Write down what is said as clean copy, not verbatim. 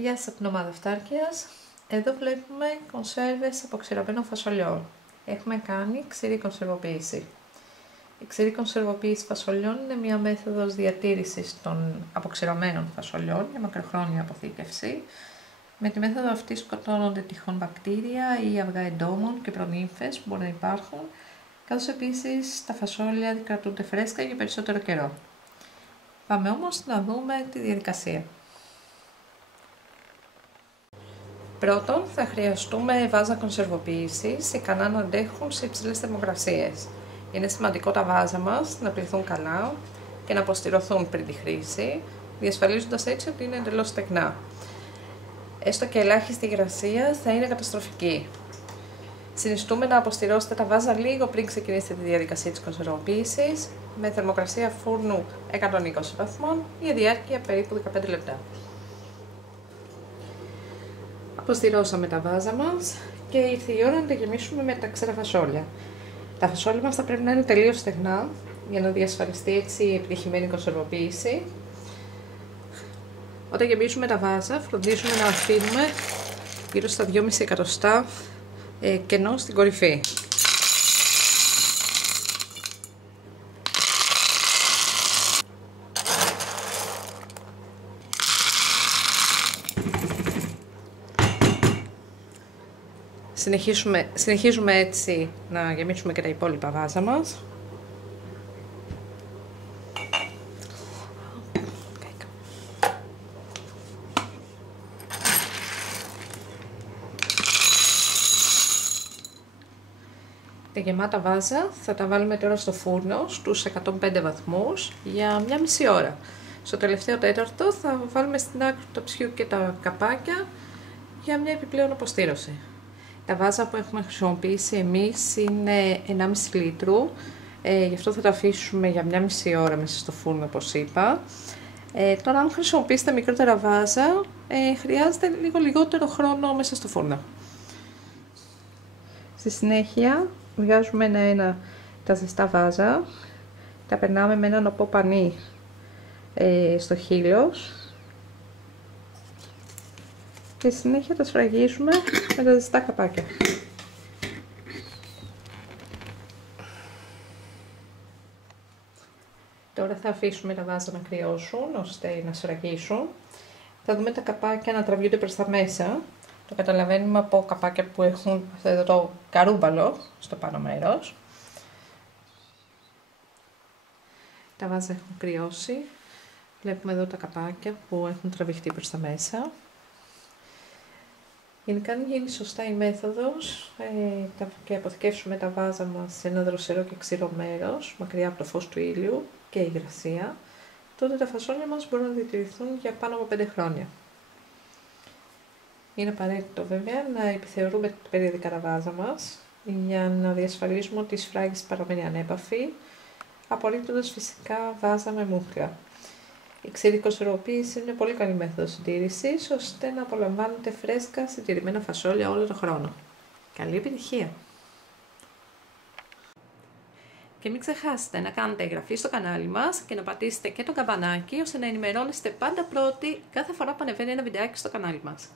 Γεια σας από την ομάδα Αυτάρκειας. Εδώ βλέπουμε κονσέρβες αποξηραμένων φασολιών. Έχουμε κάνει ξηρή κονσερβοποίηση. Η ξηρή κονσερβοποίηση φασολιών είναι μια μέθοδος διατήρησης των αποξηραμένων φασολιών για μακροχρόνια αποθήκευση. Με τη μέθοδο αυτή σκοτώνονται τυχόν μπακτήρια ή αυγά εντόμων και προνύμφες που μπορεί να υπάρχουν, καθώς επίσης τα φασόλια κρατούνται φρέσκα για περισσότερο καιρό. Πάμε όμως να δούμε τη διαδικασία. Πρώτον, θα χρειαστούμε βάζα κονσερβοποίησης ικανά να αντέχουν σε υψηλές θερμοκρασίες. Είναι σημαντικό τα βάζα μας να πληθούν καλά και να αποστηρωθούν πριν τη χρήση, διασφαλίζοντας έτσι ότι είναι εντελώς στεγνά. Έστω και ελάχιστη υγρασία θα είναι καταστροφική. Συνιστούμε να αποστηρώσετε τα βάζα λίγο πριν ξεκινήσετε τη διαδικασία της κονσερβοποίησης με θερμοκρασία φούρνου 120 βαθμών για διάρκεια περίπου 15 λεπτά. Αποστηρώσαμε τα βάζα μας και ήρθε η ώρα να τα γεμίσουμε με τα ξέρα φασόλια. Τα φασόλια μας θα πρέπει να είναι τελείως στεγνά για να διασφαλιστεί έτσι η επιτυχημένη κονσερβοποίηση. Όταν γεμίζουμε τα βάζα, φροντίζουμε να αφήνουμε γύρω στα 2,5 εκατοστά κενό στην κορυφή. Συνεχίζουμε έτσι να γεμίσουμε και τα υπόλοιπα βάζα μας. Τα γεμάτα βάζα θα τα βάλουμε τώρα στο φούρνο στους 105 βαθμούς για μια μισή ώρα. Στο τελευταίο τέταρτο θα βάλουμε στην άκρη του ταψιού και τα καπάκια για μια επιπλέον αποστήρωση. Τα βάζα που έχουμε χρησιμοποιήσει εμείς είναι 1,5 λίτρου, γι' αυτό θα τα αφήσουμε για μια μισή ώρα μέσα στο φούρνο όπως είπα. Τώρα αν χρησιμοποιήσετε μικρότερα βάζα, χρειάζεται λίγο λιγότερο χρόνο μέσα στο φούρνο. Στη συνέχεια βγάζουμε ένα-ένα τα ζεστά βάζα, τα περνάμε με έναν οπό πανί στο χείλος και συνέχεια τα σφραγίζουμε με τα ζεστά καπάκια. Τώρα θα αφήσουμε τα βάζα να κρυώσουν ώστε να σφραγίσουν. Θα δούμε τα καπάκια να τραβιούνται προς τα μέσα. Το καταλαβαίνουμε από καπάκια που έχουν αυτό εδώ το καρούμπαλο στο πάνω μέρος. Τα βάζα έχουν κρυώσει. Βλέπουμε εδώ τα καπάκια που έχουν τραβηχτεί προς τα μέσα. Γενικά αν γίνει σωστά η μέθοδος και αποθηκεύσουμε τα βάζα μας σε ένα δροσερό και ξηρό μέρος, μακριά από το φως του ήλιου και υγρασία, τότε τα φασόλια μας μπορούν να διατηρηθούν για πάνω από 5 χρόνια. Είναι απαραίτητο βέβαια να επιθεωρούμε περιοδικά τα βάζα μας για να διασφαλίσουμε ότι η σφράγιση παραμένει ανέπαφη, απορρίπτοντας φυσικά βάζα με μούχλα. Η ξηρή κονσερβοποίηση είναι πολύ καλή μέθοδος συντήρησης, ώστε να απολαμβάνετε φρέσκα συντηρημένα φασόλια όλο τον χρόνο. Καλή επιτυχία! Και μην ξεχάσετε να κάνετε εγγραφή στο κανάλι μας και να πατήσετε και το καμπανάκι, ώστε να ενημερώνεστε πάντα πρώτοι κάθε φορά που ανεβαίνει ένα βιντεάκι στο κανάλι μας.